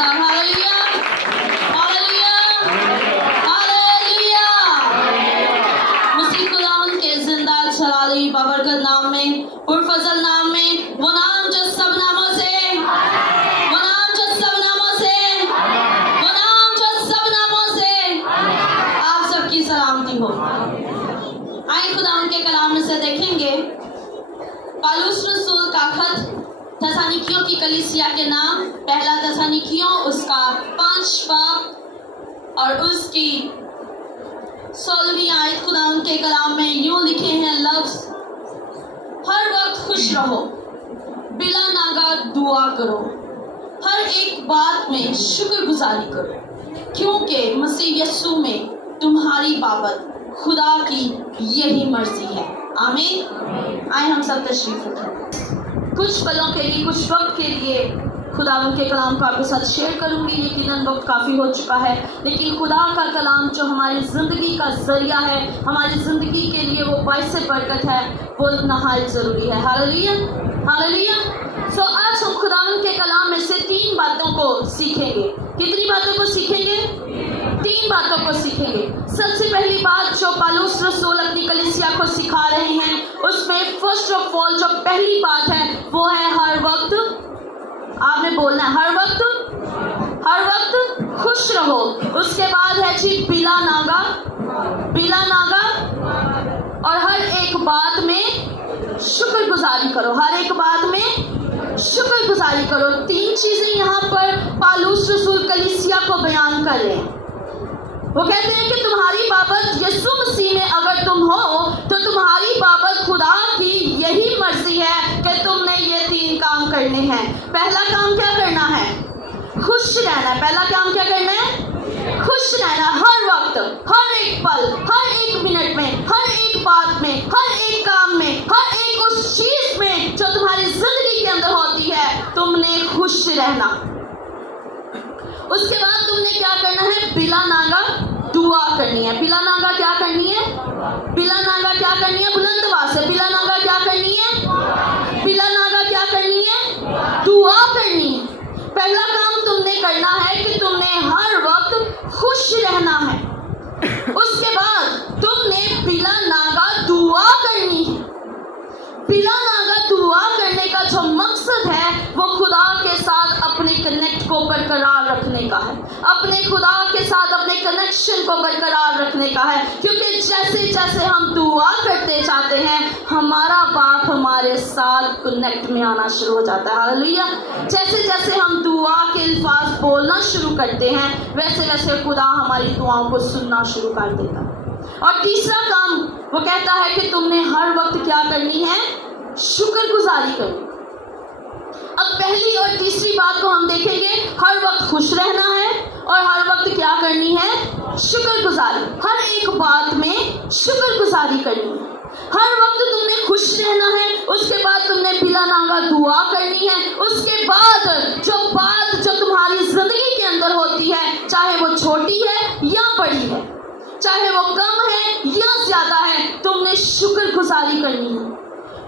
खुदा। Hallelujah, hallelujah, hallelujah. मसीह खुदावंद के जिंदा जलाली बाबरकत नाम में, पुरफजल नाम में, वो नाम जो सब नामों से, वो नाम जो सब नामों से, वो नाम जो सब नामों से आप सबकी सलामती हो। आइए खुदावंद के कलाम में से देखेंगे पौलुस रसूल का खत थेसलोनिकियों की कलीसिया के नाम, पहला थेसलोनिकियों उसका 5 बाब और उसकी 16वीं आयत। खुदावंद के कलाम में यूं लिखे हैं लफ्ज, हर वक्त खुश रहो, बिला नागा दुआ करो, हर एक बात में शुक्रगुजारी करो, क्योंकि मसीह यीशु में तुम्हारी बाबत खुदा की यही मर्जी है। आमीन। आए हम सब तशरीफ रखें। कुछ पलों के लिए, कुछ वक्त के लिए खुदावंद के कलाम को आपके साथ शेयर करूंगी। यकीनन वक्त काफ़ी हो चुका है, लेकिन खुदा का कलाम जो हमारी ज़िंदगी का जरिया है, हमारी ज़िंदगी के लिए वो बाइस बरकत है, वो नहायत ज़रूरी है। Hallelujah, hallelujah. सो आज हम खुदावंद के कलाम में से 3 बातों को सीखेंगे। कितनी बातों को सीखेंगे? 3 बातों को सीखेंगे। सबसे पहली बात जो पौलुस रसूल अपनी कलीसिया को सिखा रहे हैं, उसमें फर्स्ट ऑफ ऑल जो पहली बात है वो है हर वक्त, आपने बोलना है हर वक्त खुश रहो। उसके बाद है जी बिला नागा, और हर एक बात में शुक्रगुजारी करो, हर एक बात में शुक्रगुजारी करो। 3 चीजें यहाँ पर पौलुस रसूल कलीसिया को बयान कर रहे हैं। वो कहते हैं कि तुम्हारी बाबत यीशु मसीह में अगर तुम हो तो तुम्हारी बाबत खुदा की यही मर्जी है कि तुमने ये 3 काम करने हैं। पहला काम क्या करना है? खुश रहना। पहला काम क्या करना है? खुश रहना। हर वक्त, हर एक पल, हर एक मिनट में, हर एक बात में, हर एक काम में, हर एक उस चीज में जो तुम्हारी जिंदगी के अंदर होती है, तुमने खुश रहना। उसके बाद तुमने क्या करना है? बिला नागा दुआ करनी है। बिला नागा क्या करनी है? बिला नागा क्या करनी है? बुलंद आवाज से बिला नागा क्या करनी है? बिला नागा क्या करनी है? दुआ करनी है। पहला काम तुमने करना है कि तुमने हर वक्त खुश रहना है। उसके बाद तुमने बिला नागा दुआ करनी है। बिला नागा दुआ करने का जो मकसद है वो खुदा के साथ अपने कनेक्ट को बरकरार रखने का है, अपने खुदा के साथ अपने कनेक्शन को बरकरार रखने का है। क्योंकि जैसे जैसे हम दुआ करते जाते हैं, हमारा बाप हमारे साथ कनेक्ट में आना शुरू हो जाता है। हालेलुया। जैसे जैसे हम दुआ के अल्फाज बोलना शुरू करते हैं, वैसे वैसे खुदा हमारी दुआओं को सुनना शुरू कर देता है। और तीसरा काम वो कहता है कि तुमने हर वक्त क्या करनी है? शुक्रगुजारी करनी। अब पहली और तीसरी बात को हम देखेंगे। हर वक्त खुश रहना है और हर वक्त क्या करनी है? शुक्रगुजारी। हर एक बात में शुक्रगुजारी करनी है। हर वक्त तुमने खुश रहना है, उसके बाद तुमने बिला नागा दुआ करनी है। उसके बाद जो बात जो तुम्हारी जिंदगी के अंदर होती है, चाहे वो छोटी है या बड़ी है, चाहे वो कम है या ज्यादा है, तुमने शुक्रगुजारी करनी है।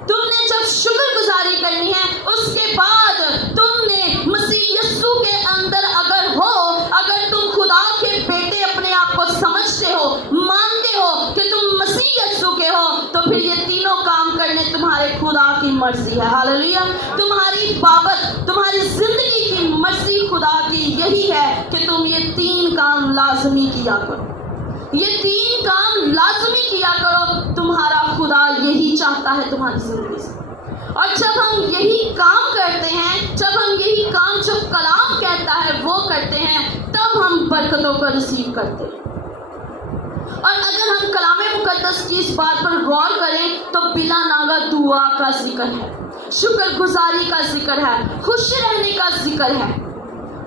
तुमने जब शुक्रगुजारी करनी है, उसके बाद तुमने मसीह यीशु के अंदर अगर हो, अगर तुम खुदा के बेटे अपने आप को समझते हो, मानते हो कि तुम मसीह यीशु के हो, तो फिर ये तीनों काम करने तुम्हारे खुदा की मर्जी है। हालेलुया। तुम्हारी बाबत, तुम्हारी जिंदगी की मर्जी खुदा की यही है कि तुम ये 3 काम लाजमी किया करो। ये 3 काम लाजमी किया करो। तुम्हारा खुदा यही चाहता है तुम्हारी जिंदगी से। और जब हम यही काम करते हैं, जब हम यही काम जो कलाम कहता है वो करते हैं, तब हम बरकतों को रिसीव करते हैं। और अगर हम कलामे मुकद्दस की इस बात पर गौर करें तो बिला नागा दुआ का जिक्र है, शुक्रगुजारी का जिक्र है, खुश रहने का जिक्र है।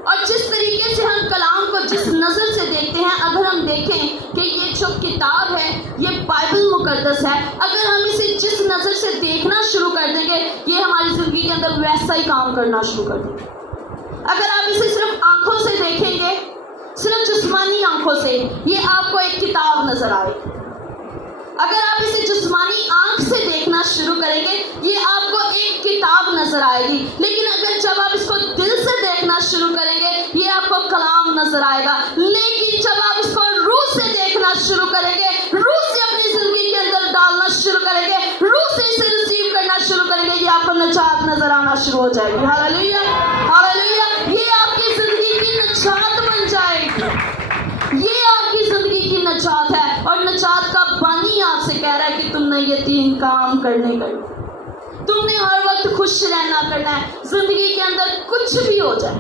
और जिस तरीके से हम कलाम को जिस नज़र से देखते हैं, अगर हम देखें कि ये जो किताब है ये बाइबल मुकद्दस है, अगर हम इसे जिस नज़र से देखना शुरू कर देंगे, ये हमारी ज़िंदगी के अंदर वैसा ही काम करना शुरू कर देंगे। अगर आप इसे सिर्फ आंखों से देखेंगे, सिर्फ जिस्मानी आंखों से, ये आपको एक किताब नजर आएगी। अगर आप इसे जिस्मानी आंख से देखना शुरू करेंगे, ये आपको एक किताब नजर आएगी। लेकिन अगर जब आप इसको दिल से देखना देखना शुरू करेंगे ये आपको कलाम नजर आएगा, लेकिन जब आप इसको रूह से देखना शुरू करेंगे, रूह से अपनी जिंदगी के अंदर डालना शुरू करेंगे, रूह से इसे रिसीव करना शुरू करेंगे, ये आपको निजात नजर आना शुरू हो जाएगी। Hallelujah, hallelujah. ये आपकी जिंदगी की निजात बन जाएगी, ये आपकी जिंदगी की निजात है। और निजात का बानी आपसे कह रहा है कि तुमने ये 3 काम करने का, तुमने हर वक्त खुश रहना करना है। जिंदगी के अंदर कुछ भी हो जाए,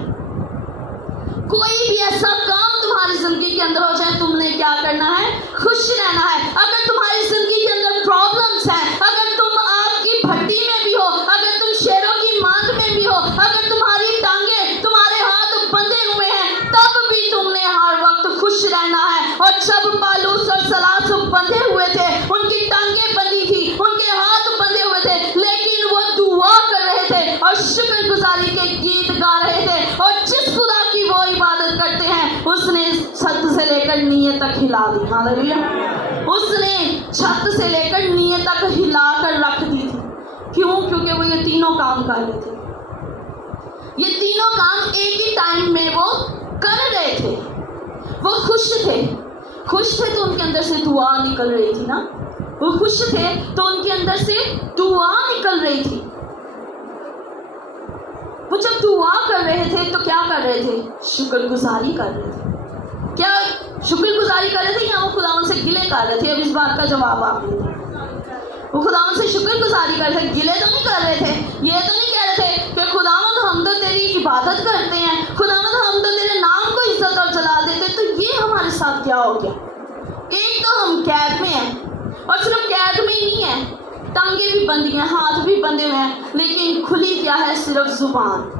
कोई भी ऐसा काम तुम्हारी जिंदगी के अंदर हो जाए, तुमने क्या करना है? खुश रहना है। अगर तुम्हारी जिंदगी के अंदर प्रॉब्लम्स हैं, अगर तुम आग की भट्टी में भी हो, अगर तुम शेरों की मांग में भी हो, अगर तुम्हारी टांगे तुम्हारे हाथ बंधे हुए हैं, तब भी तुमने हर वक्त खुश रहना है। और जब पालूस और सलास बंधे हुए थे, उनकी टांगे बंधी थी, उनके हाथ बंधे हुए थे, लेकिन वो दुआ कर रहे थे और शुक्रगुजारी के गीत गा रहे थे। और जिस खुदा की वो इबादत करते हैं, उसने छत से लेकर नीचे तक हिला दी। हालेलुया। उसने छत से लेकर नीचे तक हिला कर रख दी थी। क्यों? क्योंकि वो ये तीनों काम कर रहे थे। ये तीनों काम एक ही टाइम में वो कर रहे थे। वो खुश थे, खुश थे तो उनके अंदर से दुआ निकल रही थी ना। वो खुश थे तो उनके अंदर से दुआ निकल रही थी। वो जब दुआ कर रहे थे तो क्या कर रहे थे? शुक्रगुजारी कर रहे थे। क्या शुक्रगुजारी कर रहे थे या वो खुदावन से गिले कर रहे थे? अब इस बात का जवाब आप दें। वो खुदावन से शुक्रगुजारी कर रहे थे, गिले तो नहीं कर रहे थे। ये तो नहीं कह रहे थे कि खुदावन हम तो तेरी इबादत करते हैं, खुदावन हम तो तेरे नाम को इज्जत और जलाल देते, तो ये हमारे साथ क्या हो गया? एक तो हम कैद में हैं, और सिर्फ कैद में ही नहीं है, टांगे भी बंधी हैं, हाथ भी बंधे हुए हैं, लेकिन खुली क्या है? सिर्फ जुबान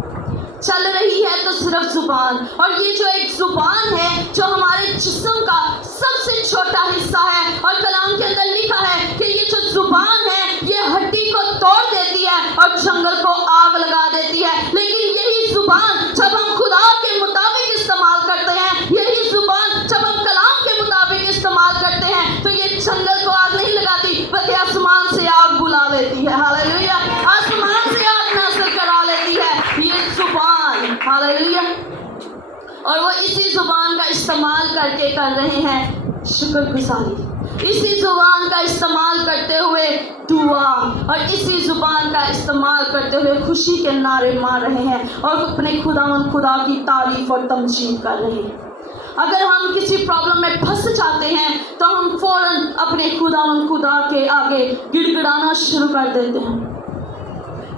चल रही है, तो सिर्फ जुबान। और ये जो एक जुबान है जो हमारे जिस्म का सबसे छोटा हिस्सा है, और कलाम के अंदर लिखा है कि ये जो जुबान है ये हड्डी को तोड़ देती है और जंगल को आग लगा देती है। लेकिन यही जुबान जब हम खुदा के मुताबिक इस्तेमाल करते हैं, यही जुबान जब हम कलाम के मुताबिक इस्तेमाल करते हैं, तो ये जंगल को आग नहीं लगाती, बल्कि आसमान से आग बुला लेती है। हालेलुया। आसमान से आग नासिल करा लेती है ये जुबान। हालेलुया। और वो इसी जुबान का इस्तेमाल करके कर रहे हैं शुक्रगुजारी, इसी जुबान का इस्तेमाल करते हुए दुआ, और इसी जुबान का इस्तेमाल करते हुए खुशी के नारे मार रहे हैं और अपने खुदावंद खुदा की तारीफ और तमजीद कर रहे हैं। अगर हम किसी प्रॉब्लम में फंस जाते हैं तो हम फौरन अपने खुदावंद खुदा के आगे गिड़गिड़ाना शुरू कर देते हैं,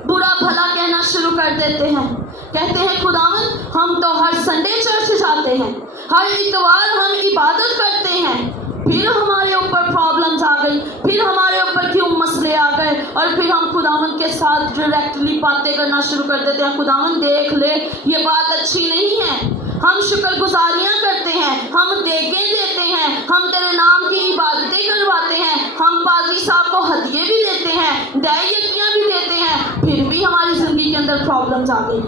बुरा भला कहना शुरू कर देते हैं। कहते हैं खुदावन हम तो हर संडे चर्च जाते हैं, हर इतवार हम इबादत करते हैं, फिर हमारे ऊपर प्रॉब्लम्स आ गई, फिर हमारे ऊपर क्यों मसले आ गए? और फिर हम खुदावन के साथ डायरेक्टली बातें करना शुरू कर देते हैं। खुदावन देख ले ये बात अच्छी नहीं है, हम शुक्रगुजारियां करते हैं, हम देगे देते हैं, हम तेरे नाम की इबादतें करवाते हैं, हम पादरी साहब को हदिये भी देते हैं, दयायतियां भी देते हैं, फिर भी हमारी जिंदगी के अंदर प्रॉब्लम्स आ गई।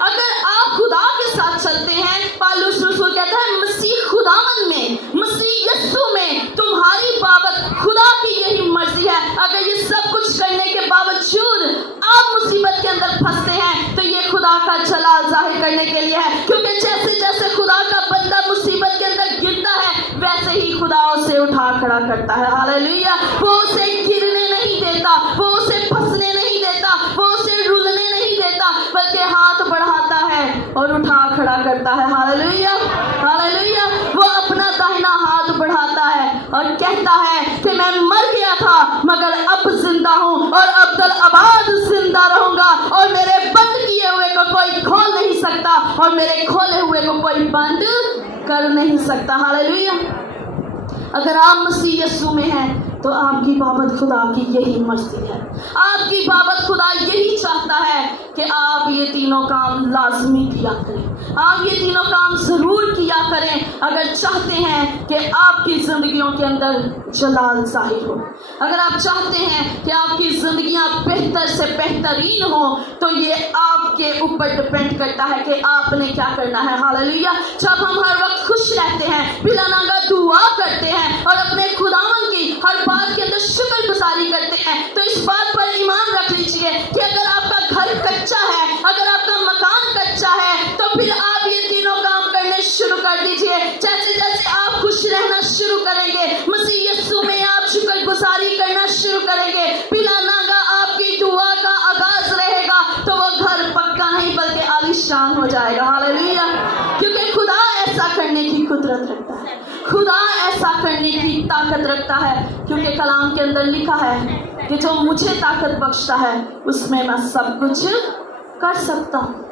अगर आप खुदा के साथ चलते हैं, पौलुस रसूल कहता है मसीह खुदावन में, मसीह यीशु में तुम्हारी बाबत खुदा की यही मर्जी है। अगर ये सब कुछ करने के बावजूद आप मुसीबत के अंदर फंसते हैं तो ये खुदा का जलाल जाहिर करने के लिए है, क्योंकि जैसे जैसे खुदा का बंदा मुसीबत के अंदर गिरता है वैसे ही खुदा उसे उठा खड़ा करता है। हालेलुया। वो उसे गिरने नहीं देता, वो उसे फंसने नहीं देता, वो उसे रुलने नहीं देता, बल्कि हाथ बढ़ाता है और उठा खड़ा करता है। Hallelujah, hallelujah. वो अपना दाहिना हाथ बढ़ाता है और कहता है कि मैं मर गया था मगर अब जिंदा हूँ और अब्दुल आबाद जिंदा रहूंगा, और मेरे बंद किए हुए को कोई खोल नहीं सकता और मेरे खोले हुए को कोई बंद कर नहीं सकता। हालेलुया। अगर आप मसीह यीशु में हैं तो आपकी बाबत खुदा की यही मर्जी है, आपकी बाबत खुदा यही चाहता है कि आप ये तीनों काम लाजमी किया करें, आप ये तीनों काम जरूर किया करें अगर चाहते हैं कि आपकी जिंदगियों के अंदर जलाल जाहिर हो। अगर आप चाहते हैं कि आपकी जिंदगियां बेहतर से बेहतरीन हो तो ये आपके ऊपर डिपेंड करता है कि आपने क्या करना है। हालेलुया। जब हम हर वक्त खुश रहते हैं, बिलानागा दुआ करते हैं और अपने खुदावन की हर बात के अंदर शुक्रगुजारी करते हैं, तो इस बात पर ईमान रख लीजिए कि अगर आपका घर कच्चा है, अगर आपका मकान कच्चा बख्शा है, तो फिर आप ये तीनों काम करने शुरू कर दीजिए। जैसे जैसे आप खुश रहना शुरू करेंगे, मसीह यीशु में आप शुक्रगुजारी करना शुरू करेंगे, बिला नागा आपकी दुआ का आगाज रहेगा, तो वो घर पक्का नहीं बल्कि आलीशान हो जाएगा। हालेलुया। क्योंकि खुदा ऐसा करने की कुदरत रखता है, खुदा ऐसा करने की ताकत रखता है। क्योंकि कलाम के अंदर लिखा है कि जो मुझे ताकत बख्शता है उसमें मैं सब कुछ कर सकता हूँ।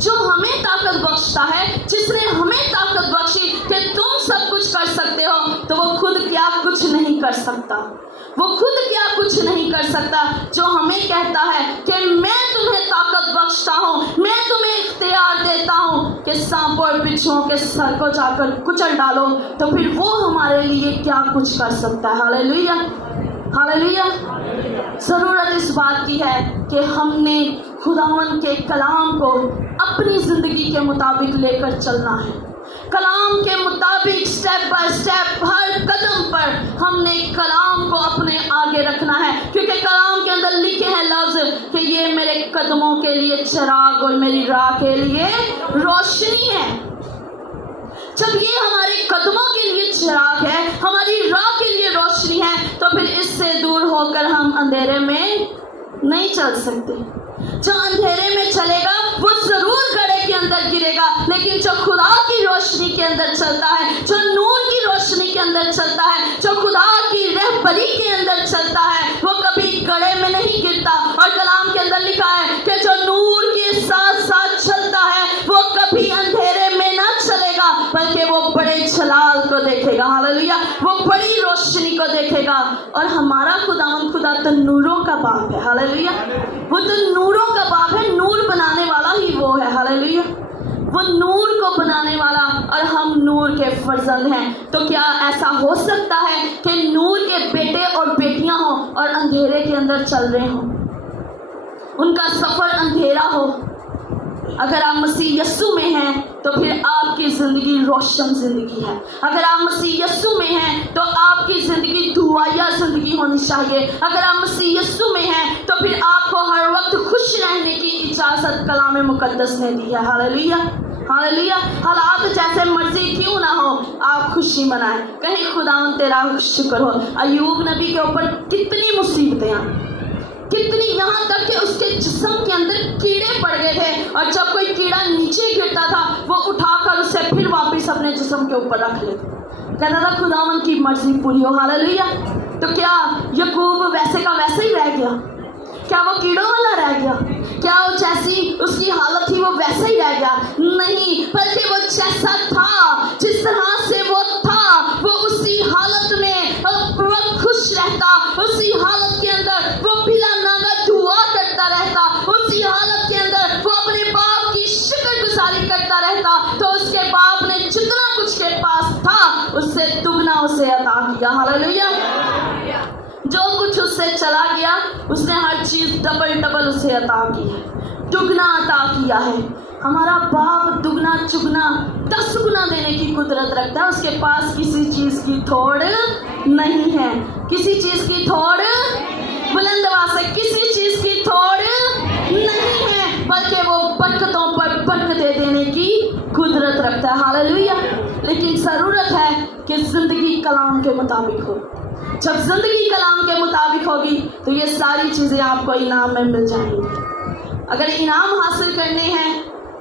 जो हमें ताकत बख्शता है, जिसने हमें ताकत बख्शी कि तुम सब कुछ कर सकते हो, तो वो खुद क्या कुछ नहीं कर सकता, वो खुद क्या कुछ नहीं कर सकता। जो हमें कहता है कि मैं तुम्हें ताकत बख्शता हूँ, मैं तुम्हें इख्तियार देता हूँ कि सांपों और बिच्छुओं के सर को जाकर कुचल डालो, तो फिर वो हमारे लिए क्या कुछ कर सकता है। Hallelujah, hallelujah. ज़रूरत इस बात की है कि हमने खुदावंद के कलाम को अपनी ज़िंदगी के मुताबिक लेकर चलना है। कलाम के मुताबिक स्टेप बाय स्टेप हर कदम पर हमने कलाम को अपने आगे रखना है। क्योंकि कलाम के अंदर लिखे हैं लफ्ज़ कि ये मेरे कदमों के लिए चिराग और मेरी राह के लिए रोशनी है। जब ये हमारे कदमों के लिए चिराग है, हमारी राह के लिए रोशनी है, तो फिर इससे दूर होकर हम अंधेरे में नहीं चल सकते। जो अंधेरे में चलेगा वो जरूर गड्ढे के अंदर गिरेगा, लेकिन जो खुदा की रोशनी के अंदर चलता है, जो नूर की रोशनी के अंदर चलता है, जो खुदा की रहबरी के अंदर चलता है, वो कभी गड्ढे में नहीं गिरता। और कलाम के अंदर लिखा है कि जो नूर के साथ साथ चलता है वो कभी अंधेरे में ना चलेगा, बल्कि वो बड़े जलाल को देखेगा। हालेलुया, वो बड़ी रोशनी को देखेगा। और हमारा खुदावंद खुदा तो नूरों का बाप है। हालेलुया, वो तो नूरों का बाप है, नूर बनाने वाला ही वो है। हालेलुया, वो नूर को बनाने वाला और हम नूर के फर्जंद हैं। तो क्या ऐसा हो सकता है कि नूर के बेटे और बेटियां हों और अंधेरे के अंदर चल रहे हों, उनका सफर अंधेरा हो? अगर आप मसीह यीशु में हैं तो फिर आपकी ज़िंदगी रोशन ज़िंदगी है। अगर आप मसीह यीशु में हैं तो आपकी ज़िंदगी दुआया ज़िंदगी होनी चाहिए। अगर आप मसीह यीशु में हैं तो फिर आपको हर वक्त खुश रहने की इजाज़त कलाम मुकद्दस ने दी है। Hallelujah, hallelujah. हालात जैसे मर्जी क्यों ना हो, आप खुशी मनाएं, कहीं खुदावंद तेरा शुक्र हो। अय्यूब नबी के ऊपर कितनी मुसीबतें आई, कितनी, यहाँ तक कि उसके जिस्म के अंदर कीड़े पड़ गए थे, और जब कोई कीड़ा नीचे गिरता था वो उठाकर उसे फिर वापस अपने जिस्म के ऊपर रख लेते, कहता था खुदावंद की मर्जी पूरी हो। हालेलुया। तो क्या याकूब वैसे का वैसे ही रह गया? क्या वो कीड़ों वाला रह गया? क्या वो जैसी उसकी हालत थी वो वैसे ही रह गया? नहीं, बल्कि वो जैसा था, जिस तरह से वो था, वो उसी हालत में वो खुश रहता, उसी हालत के अंदर वो बिला नागा दुआ करता रहता, उसी हालत के अंदर वो अपने बाप की शुक्रगुजारी करता रहता। तो उसके बाप ने जितना कुछ के पास था उससे दुगना उसे अता किया। हालेलुया। जो कुछ उससे चला गया उसने हर चीज डबल डबल उसे अता की है, दुगना अता किया है। हमारा बाप दुगना चुगना 10 गुना देने की कुदरत रखता है। उसके पास किसी चीज की थोड़ नहीं है, किसी चीज की थोड़, बुलंद आवाज से, किसी चीज की थोड़ नहीं है, बल्कि वो बरकतों पर बरकतें देने की कुदरत रखता है। हालेलुया। लेकिन जरूरत है कि जिंदगी कलाम के मुताबिक हो। जब जिंदगी कलाम के मुताबिक होगी तो ये सारी चीजें आपको इनाम में मिल जाएंगी। अगर इनाम हासिल करने हैं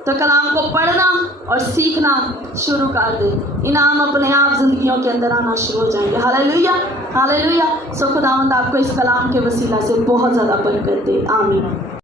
तो कलाम को पढ़ना और सीखना शुरू कर दे, इनाम अपने आप जिंदगियों के अंदर आना शुरू हो जाएंगे। Hallelujah, hallelujah. सो खुदावंद आपको इस कलाम के वसीला से बहुत ज़्यादा बरकत दे। आमीन।